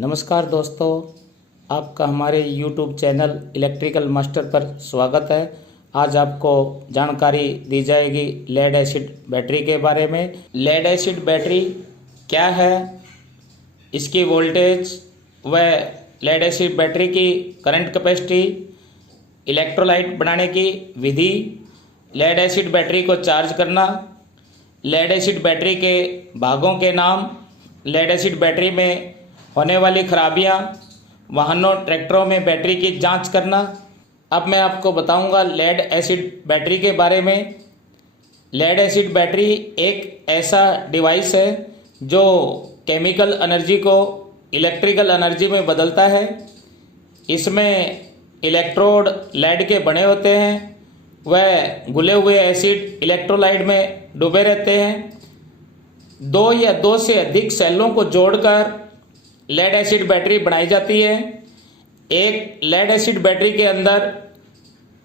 नमस्कार दोस्तों, आपका हमारे YouTube चैनल इलेक्ट्रिकल मास्टर पर स्वागत है। आज आपको जानकारी दी जाएगी लेड एसिड बैटरी के बारे में। लेड एसिड बैटरी क्या है, इसकी वोल्टेज व लेड एसिड बैटरी की करंट कैपेसिटी, इलेक्ट्रोलाइट बनाने की विधि, लेड एसिड बैटरी को चार्ज करना, लेड एसिड बैटरी के भागों के नाम, लेड एसिड बैटरी में होने वाली खराबियां, वाहनों ट्रैक्टरों में बैटरी की जांच करना। अब मैं आपको बताऊंगा लेड एसिड बैटरी के बारे में। लेड एसिड बैटरी एक ऐसा डिवाइस है जो केमिकल एनर्जी को इलेक्ट्रिकल एनर्जी में बदलता है। इसमें इलेक्ट्रोड लेड के बने होते हैं, वह घुले हुए एसिड इलेक्ट्रोलाइट में डूबे रहते हैं। दो या दो से अधिक सेलों को जोड़कर लेड एसिड बैटरी बनाई जाती है। एक लेड एसिड बैटरी के अंदर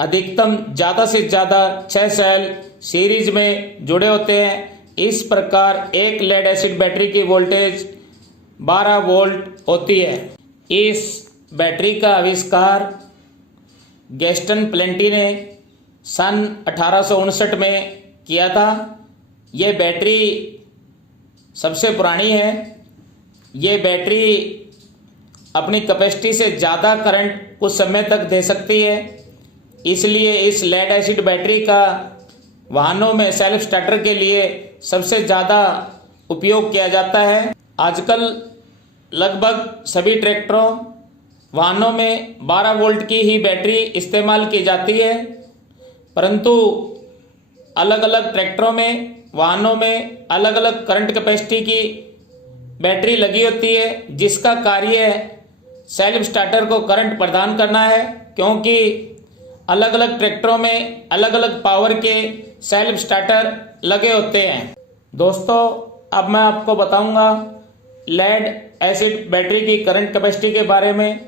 अधिकतम ज़्यादा से ज़्यादा 6 सेल सीरीज में जुड़े होते हैं। इस प्रकार एक लेड एसिड बैटरी की वोल्टेज 12 वोल्ट होती है। इस बैटरी का आविष्कार गैस्टन प्लेंटी ने सन 1859 में किया था। ये बैटरी सबसे पुरानी है। ये बैटरी अपनी कैपेसिटी से ज़्यादा करंट कुछ समय तक दे सकती है, इसलिए इस लेड एसिड बैटरी का वाहनों में सेल्फ स्टार्टर के लिए सबसे ज़्यादा उपयोग किया जाता है। आजकल लगभग सभी ट्रैक्टरों वाहनों में 12 वोल्ट की ही बैटरी इस्तेमाल की जाती है, परंतु अलग अलग ट्रैक्टरों में वाहनों में अलग अलग करंट कैपेसिटी की बैटरी लगी होती है, जिसका कार्य सेल्फ स्टार्टर को करंट प्रदान करना है, क्योंकि अलग अलग ट्रैक्टरों में अलग अलग पावर के सेल्फ स्टार्टर लगे होते हैं। दोस्तों, अब मैं आपको बताऊंगा लेड एसिड बैटरी की करंट कैपेसिटी के बारे में।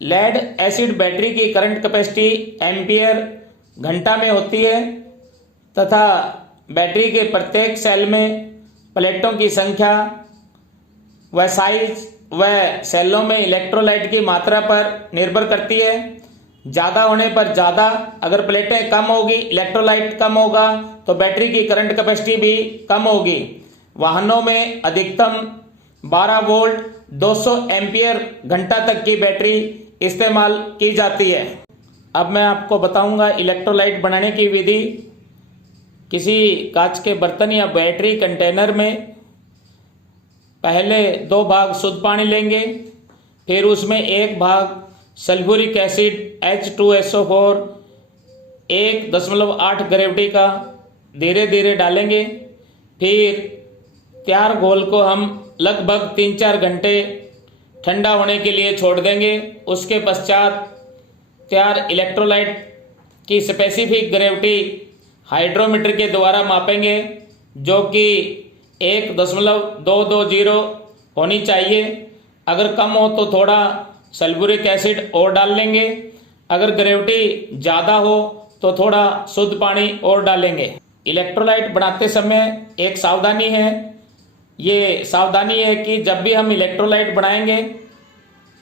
लेड एसिड बैटरी की करंट कैपेसिटी एम्पियर घंटा में होती है तथा बैटरी के प्रत्येक सेल में प्लेटों की संख्या व साइज व सेलों में इलेक्ट्रोलाइट की मात्रा पर निर्भर करती है। ज़्यादा होने पर ज़्यादा, अगर प्लेटें कम होगी, इलेक्ट्रोलाइट कम होगा तो बैटरी की करंट कैपेसिटी भी कम होगी। वाहनों में अधिकतम 12 वोल्ट 200 एम्पियर घंटा तक की बैटरी इस्तेमाल की जाती है। अब मैं आपको बताऊंगा इलेक्ट्रोलाइट बनाने की विधि। किसी कांच के बर्तन या बैटरी कंटेनर में पहले 2 भाग शुद्ध पानी लेंगे, फिर उसमें 1 भाग सल्फ्यूरिक एसिड H2SO4 1.8 ग्रेविटी का धीरे धीरे डालेंगे। फिर तैयार घोल को हम लगभग 3-4 घंटे ठंडा होने के लिए छोड़ देंगे। उसके पश्चात तैयार इलेक्ट्रोलाइट की स्पेसिफिक ग्रेविटी हाइड्रोमीटर के द्वारा मापेंगे, जो कि 1.220 होनी चाहिए। अगर कम हो तो थोड़ा सल्फ्यूरिक एसिड और डाल लेंगे, अगर ग्रेविटी ज़्यादा हो तो थोड़ा शुद्ध पानी और डालेंगे। इलेक्ट्रोलाइट बनाते समय एक सावधानी है। ये सावधानी है कि जब भी हम इलेक्ट्रोलाइट बनाएंगे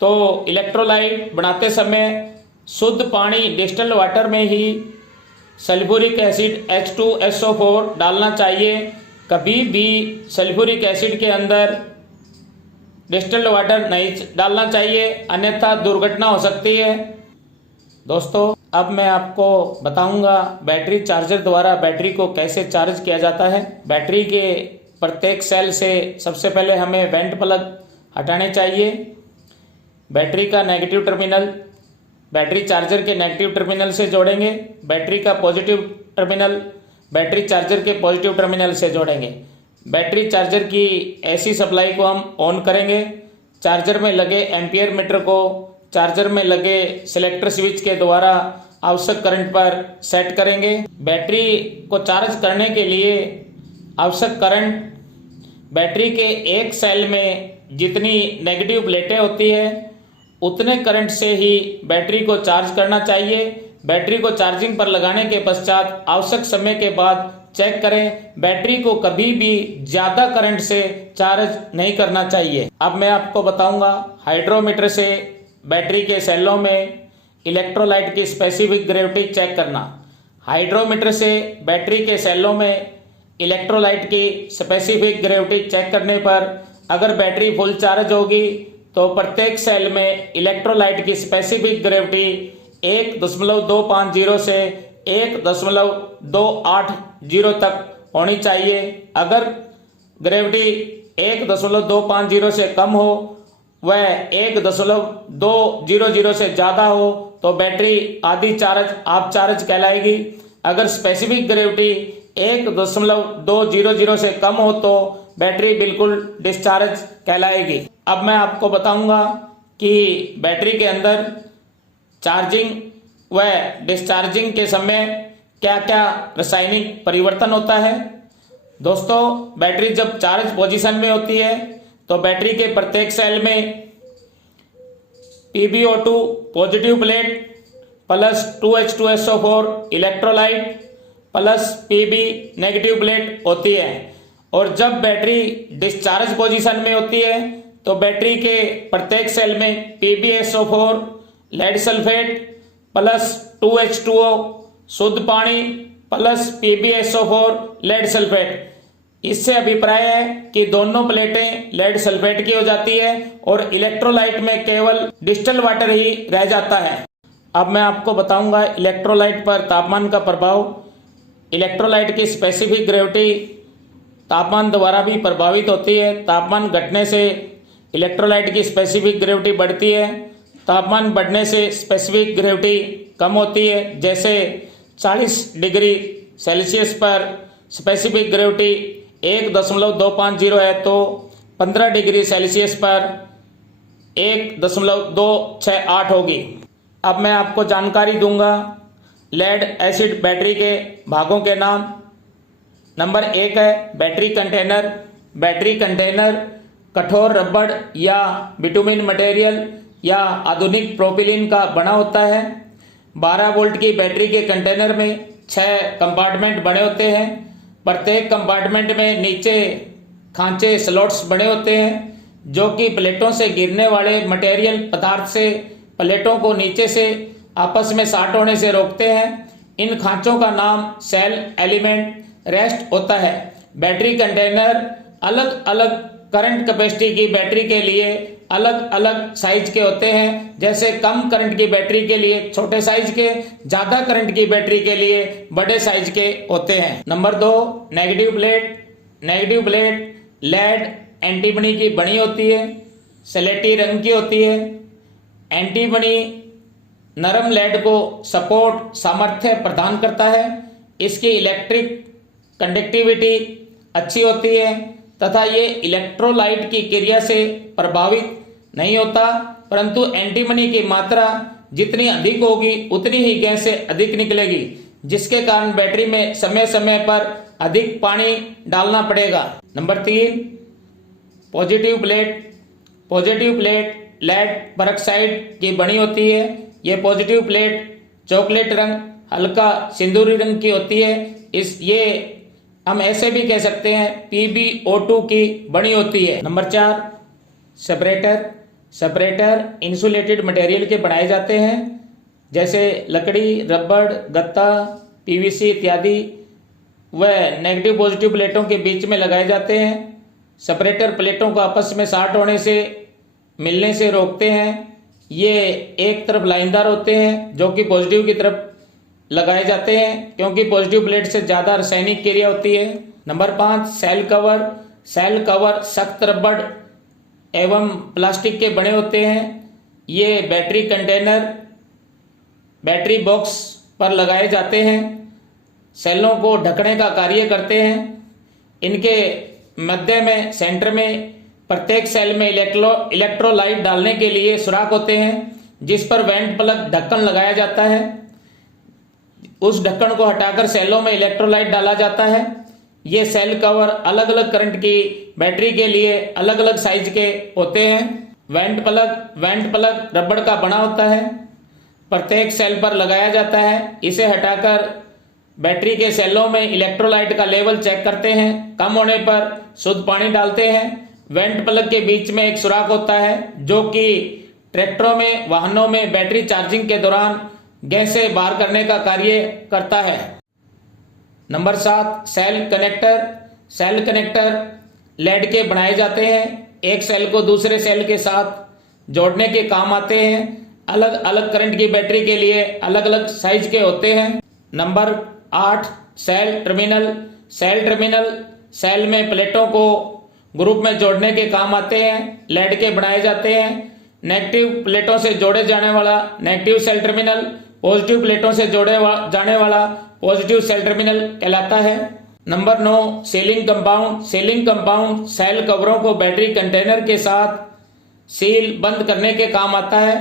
तो इलेक्ट्रोलाइट बनाते समय शुद्ध पानी डिस्टिल्ड वाटर में ही सल्फ्यूरिक एसिड H2SO4 डालना चाहिए। कभी भी सल्फ्यूरिक एसिड के अंदर डिस्टिल्ड वाटर नहीं डालना चाहिए, अन्यथा दुर्घटना हो सकती है। दोस्तों, अब मैं आपको बताऊंगा बैटरी चार्जर द्वारा बैटरी को कैसे चार्ज किया जाता है। बैटरी के प्रत्येक सेल से सबसे पहले हमें वेंट प्लग हटाने चाहिए। बैटरी का नेगेटिव टर्मिनल बैटरी चार्जर के नेगेटिव टर्मिनल से जोड़ेंगे। बैटरी का पॉजिटिव टर्मिनल बैटरी चार्जर के पॉजिटिव टर्मिनल से जोड़ेंगे। बैटरी चार्जर की एसी सप्लाई को हम ऑन करेंगे। चार्जर में लगे एम्पियर मीटर को चार्जर में लगे सिलेक्टर स्विच के द्वारा आवश्यक करंट पर सेट करेंगे। बैटरी को चार्ज करने के लिए आवश्यक करंट बैटरी के एक सेल में जितनी नेगेटिव प्लेटें होती है उतने करंट से ही बैटरी को चार्ज करना चाहिए। बैटरी को चार्जिंग पर लगाने के पश्चात आवश्यक समय के बाद चेक करें। बैटरी को कभी भी ज़्यादा करंट से चार्ज नहीं करना चाहिए। अब मैं आपको बताऊंगा हाइड्रोमीटर से बैटरी के सेलों में इलेक्ट्रोलाइट की स्पेसिफिक ग्रेविटी चेक करना। हाइड्रोमीटर से बैटरी के सेलों में इलेक्ट्रोलाइट की स्पेसिफिक ग्रेविटी चेक करने पर अगर बैटरी फुल चार्ज होगी तो प्रत्येक सेल में इलेक्ट्रोलाइट की स्पेसिफिक ग्रेविटी 1.250 से 1.280 तक होनी चाहिए। अगर ग्रेविटी 1.250 से कम हो व 1.200 से ज़्यादा हो तो बैटरी आधी चार्ज हाफ चार्ज कहलाएगी। अगर स्पेसिफिक ग्रेविटी 1.200 से कम हो तो बैटरी बिल्कुल डिस्चार्ज कहलाएगी। अब मैं आपको बताऊंगा कि बैटरी के अंदर चार्जिंग व डिस्चार्जिंग के समय क्या क्या रासायनिक परिवर्तन होता है। दोस्तों, बैटरी जब चार्ज पोजीशन में होती है तो बैटरी के प्रत्येक सेल में PbO2 positive plate plus 2H2SO4 electrolyte plus Pb negative plate होती है। और जब बैटरी डिस्चार्ज पोजीशन में होती है तो बैटरी के प्रत्येक सेल में PbSO4 lead sulphate plus 2H2O शुद्ध पानी प्लस PbSO4 लेड सल्फेट। इससे अभिप्राय है कि दोनों प्लेटें लेड सल्फेट की हो जाती है और इलेक्ट्रोलाइट में केवल डिस्टिल वाटर ही रह जाता है। अब मैं आपको बताऊंगा इलेक्ट्रोलाइट पर तापमान का प्रभाव। इलेक्ट्रोलाइट की स्पेसिफिक ग्रेविटी तापमान द्वारा भी प्रभावित होती है। तापमान घटने से इलेक्ट्रोलाइट की स्पेसिफिक ग्रेविटी बढ़ती है, तापमान बढ़ने से स्पेसिफिक ग्रेविटी कम होती है। जैसे 40 डिग्री सेल्सियस पर स्पेसिफिक ग्रेविटी 1.250 है तो 15 डिग्री सेल्सियस पर 1.268 होगी। अब मैं आपको जानकारी दूंगा लेड एसिड बैटरी के भागों के नाम। नंबर 1 है बैटरी कंटेनर। बैटरी कंटेनर कठोर रबड़ या बिटुमिन मटेरियल या आधुनिक प्रोपिलीन का बना होता है। 12 वोल्ट की बैटरी के कंटेनर में 6 कंपार्टमेंट बने होते हैं। प्रत्येक कंपार्टमेंट में नीचे खांचे स्लॉट्स बने होते हैं जो कि प्लेटों से गिरने वाले मटेरियल पदार्थ से प्लेटों को नीचे से आपस में साट होने से रोकते हैं। इन खांचों का नाम सेल एलिमेंट रेस्ट होता है। बैटरी कंटेनर अलग अलग करंट कैपेसिटी की बैटरी के लिए अलग अलग साइज के होते हैं। जैसे कम करंट की बैटरी के लिए छोटे साइज के, ज्यादा करंट की बैटरी के लिए बड़े साइज के होते हैं। Number 2 negative plate. Negative plate lead antimony की बनी होती है, स्लेटी रंग की होती है। एंटीमनी नरम लेड को सपोर्ट सामर्थ्य प्रदान करता है। इसकी इलेक्ट्रिक कंडक्टिविटी अच्छी होती है तथा ये इलेक्ट्रोलाइट की क्रिया से प्रभावित नहीं होता, परंतु एंटीमनी की मात्रा जितनी अधिक होगी उतनी ही गैस से अधिक निकलेगी, जिसके कारण बैटरी में समय समय पर अधिक पानी डालना पड़ेगा। Number 3 positive plate. Positive plate lead peroxide की बनी होती है। ये पॉजिटिव प्लेट चॉकलेट रंग हल्का सिंदूरी रंग की होती है। ये हम ऐसे भी कह सकते हैं PbO2 की बनी होती है। Number 4 separator. Separator insulated material के बनाए जाते हैं, जैसे लकड़ी, रबड़, गत्ता, PVC इत्यादि। वह नेगेटिव पॉजिटिव प्लेटों के बीच में लगाए जाते हैं। सेपरेटर प्लेटों को आपस में साट होने से मिलने से रोकते हैं। ये एक तरफ लाइनदार होते हैं जो कि पॉजिटिव की तरफ लगाए जाते हैं क्योंकि पॉजिटिव प्लेट से ज्यादा रासायनिक क्रिया होती है। Number 5 cell cover. Cell cover सख्त रबड़ एवं प्लास्टिक के बने होते हैं। ये बैटरी कंटेनर, बैटरी बॉक्स पर लगाए जाते हैं, सेलों को ढकने का कार्य करते हैं। इनके मध्य में सेंटर में प्रत्येक सेल में इलेक्ट्रोलाइट डालने के लिए सुराख होते हैं जिस पर वेंट प्लग ढक्कन लगाया जाता है। उस ढक्कन को हटाकर सेलों में इलेक्ट्रोलाइट डाला जाता है। ये सेल कवर अलग अलग करंट की बैटरी के लिए अलग अलग साइज के होते हैं। वेंट प्लग रबड़ का बना होता है, प्रत्येक सेल पर लगाया जाता है। इसे हटाकर बैटरी के सेलों में इलेक्ट्रोलाइट का लेवल चेक करते हैं। कम होने पर शुद्ध पानी डालते हैं। वेंट प्लग के बीच में एक सुराख होता है जो कि ट्रैक्टरों में, वाहनों में बैटरी चार्जिंग के दौरान गैसें बाहर करने का कार्य करता है। Number 7, cell connector. Cell connector lead के बनाए जाते हैं। एक सेल को दूसरे सेल के साथ जोड़ने के काम आते हैं। अलग अलग करंट की बैटरी के लिए अलग अलग साइज के होते हैं। Number 8, cell terminal. Cell terminal cell में प्लेटों को ग्रुप में जोड़ने के काम आते हैं। लेड के बनाए जाते हैं। नेगेटिव प्लेटों से जोड़े जाने वाला नेगेटिव सेल टर्मिनल, पॉजिटिव प्लेटों से जोड़े जाने वाला पॉजिटिव सेल टर्मिनल कहलाता है। Number 9, sealing compound. Sealing compound cell कवरों को बैटरी कंटेनर के साथ सील बंद करने के काम आता है।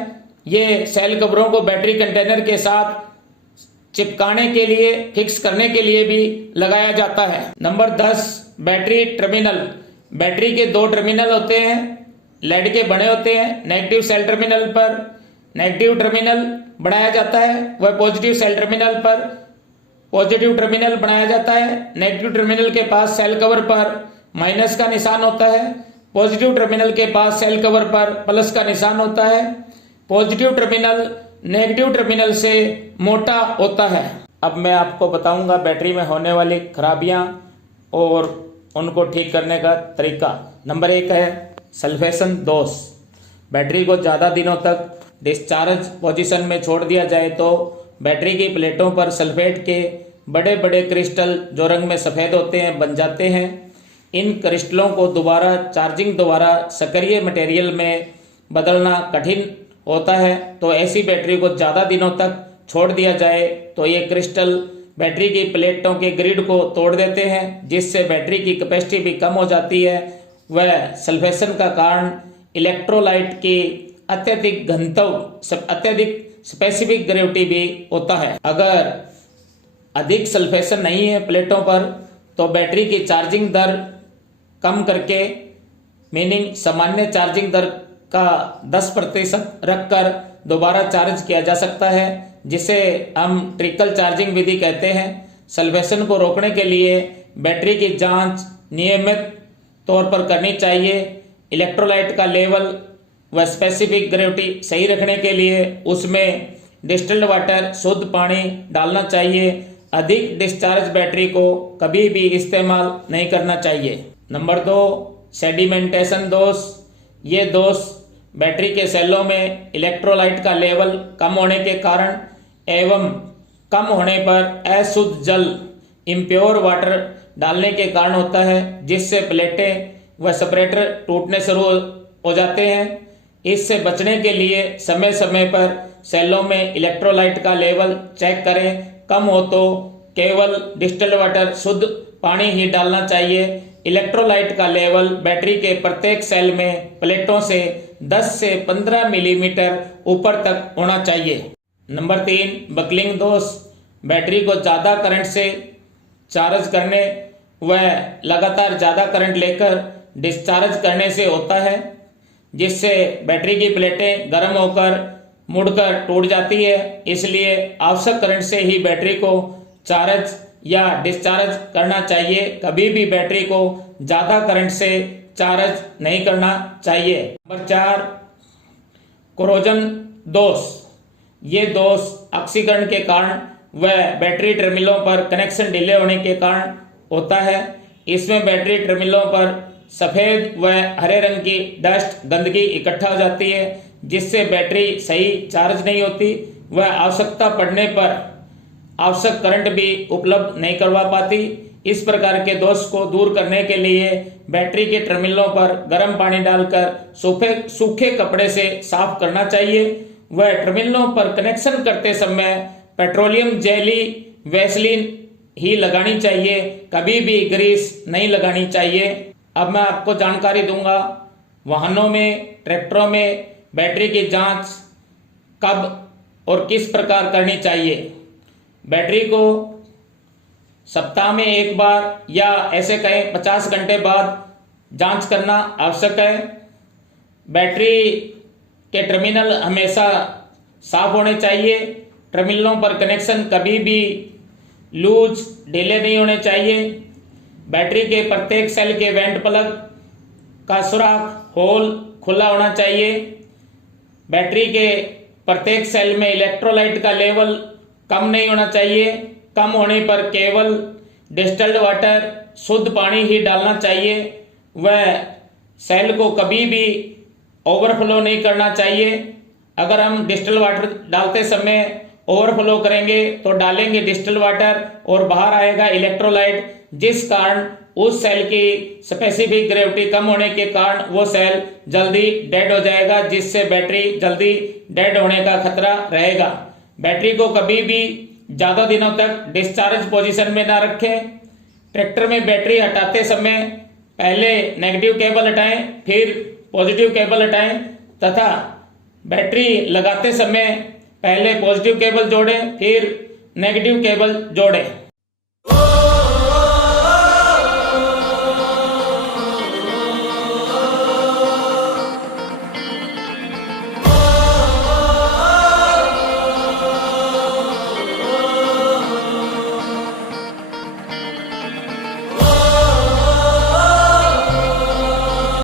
ये सेल कवरों को बैटरी कंटेनर के साथ चिपकाने के लिए, फिक्स करने के लिए भी लगाया जाता है। Number 10, battery terminal. बैटरी के 2 टर्मिनल होते हैं, लेड के बने होते हैं। नेगेटिव सेल टर्मिनल पर नेगेटिव टर्मिनल बनाया जाता है, वह पॉजिटिव सेल टर्मिनल पर पॉजिटिव टर्मिनल बनाया जाता है। नेगेटिव टर्मिनल के पास सेल कवर पर माइनस का निशान होता है, पॉजिटिव टर्मिनल के पास सेल कवर पर प्लस का निशान होता है। पॉजिटिव टर्मिनल नेगेटिव टर्मिनल से मोटा होता है। अब मैं आपको बताऊंगा बैटरी में होने वाली खराबियां और उनको ठीक करने का तरीका। नंबर 1 है सल्फेशन दोष। बैटरी को ज़्यादा दिनों तक डिस्चार्ज पोजीशन में छोड़ दिया जाए तो बैटरी की प्लेटों पर सल्फेट के बड़े बड़े क्रिस्टल जो रंग में सफ़ेद होते हैं बन जाते हैं। इन क्रिस्टलों को दोबारा चार्जिंग द्वारा सक्रिय मटेरियल में बदलना कठिन होता है। तो ऐसी बैटरी को ज़्यादा दिनों तक छोड़ दिया जाए तो ये क्रिस्टल बैटरी की प्लेटों के ग्रिड को तोड़ देते हैं, जिससे बैटरी की कैपेसिटी भी कम हो जाती है। वह सल्फेशन का कारण इलेक्ट्रोलाइट की अत्यधिक घनत्व, अत्यधिक स्पेसिफिक ग्रेविटी भी होता है। अगर अधिक सल्फेशन नहीं है प्लेटों पर तो बैटरी की चार्जिंग दर कम करके, मीनिंग सामान्य चार्जिंग दर का 10% रखकर दोबारा चार्ज किया जा सकता है, जिसे हम ट्रिकल चार्जिंग विधि कहते हैं। सल्फेशन को रोकने के लिए बैटरी की जांच नियमित तौर पर करनी चाहिए। इलेक्ट्रोलाइट का लेवल व स्पेसिफिक ग्रेविटी सही रखने के लिए उसमें डिस्टिल्ड वाटर, शुद्ध पानी डालना चाहिए। अधिक डिस्चार्ज बैटरी को कभी भी इस्तेमाल नहीं करना चाहिए। नंबर 2, सेडिमेंटेशन दोष। ये दोष बैटरी के सेलों में इलेक्ट्रोलाइट का लेवल कम होने के कारण एवं कम होने पर अशुद्ध जल, इम्प्योर वाटर डालने के कारण होता है, जिससे प्लेटें व सेपरेटर टूटने शुरू हो जाते हैं। इससे बचने के लिए समय समय पर सेलों में इलेक्ट्रोलाइट का लेवल चेक करें। कम हो तो केवल डिस्टिल्ड वाटर, शुद्ध पानी ही डालना चाहिए। इलेक्ट्रोलाइट का लेवल बैटरी के प्रत्येक सेल में प्लेटों से 10 से 15 मिलीमीटर ऊपर तक होना चाहिए। नंबर 3, बकलिंग दोष। बैटरी को ज़्यादा करंट से चार्ज करने व लगातार ज़्यादा करंट लेकर डिस्चार्ज करने से होता है, जिससे बैटरी की प्लेटें गर्म होकर मुड़कर टूट जाती है। इसलिए आवश्यक करंट से ही बैटरी को चार्ज या डिस्चार्ज करना चाहिए। कभी भी बैटरी को ज़्यादा करंट से चार्ज नहीं करना चाहिए। नंबर 4, कोरोजन दोष। ये दोष ऑक्सीकरण के कारण व बैटरी टर्मिनलों पर कनेक्शन डिले होने के कारण होता है। इसमें बैटरी टर्मिनलों पर सफ़ेद व हरे रंग की डस्ट, गंदगी इकट्ठा हो जाती है, जिससे बैटरी सही चार्ज नहीं होती। वह आवश्यकता पड़ने पर आवश्यक करंट भी उपलब्ध नहीं करवा पाती। इस प्रकार के दोष को दूर करने के लिए बैटरी के टर्मिनलों पर गर्म पानी डालकर सूखे कपड़े से साफ करना चाहिए। वह टर्मिनलों पर कनेक्शन करते समय पेट्रोलियम जेली, वैसलीन ही लगानी चाहिए, कभी भी ग्रीस नहीं लगानी चाहिए। अब मैं आपको जानकारी दूंगा वाहनों में, ट्रैक्टरों में बैटरी की जांच कब और किस प्रकार करनी चाहिए। बैटरी को सप्ताह में 1 बार या ऐसे कहें 50 घंटे बाद जांच करना आवश्यक है। बैटरी के टर्मिनल हमेशा साफ होने चाहिए। टर्मिनलों पर कनेक्शन कभी भी लूज ढीले नहीं होने चाहिए। बैटरी के प्रत्येक सेल के वेंट प्लग का सुराख होल खुला होना चाहिए। बैटरी के प्रत्येक सेल में इलेक्ट्रोलाइट का लेवल कम नहीं होना चाहिए। कम होने पर केवल डिस्टिल्ड वाटर शुद्ध पानी ही डालना चाहिए। वह सेल को कभी भी ओवरफ्लो नहीं करना चाहिए। अगर हम डिस्टिल्ड वाटर डालते समय ओवरफ्लो करेंगे तो डालेंगे डिस्टिल्ड वाटर और बाहर आएगा इलेक्ट्रोलाइट, जिस कारण उस सेल की स्पेसिफिक ग्रेविटी कम होने के कारण वो सेल जल्दी डेड हो जाएगा, जिससे बैटरी जल्दी डेड होने का खतरा रहेगा। बैटरी को कभी भी ज्यादा दिनों तक डिस्चार्ज पोजीशन में ना रखें। ट्रैक्टर में बैटरी हटाते समय पहले नेगेटिव केबल हटाएं, फिर पॉजिटिव केबल हटाएं तथा बैटरी लगाते समय पहले पॉजिटिव केबल जोड़ें, फिर नेगेटिव केबल जोड़ें।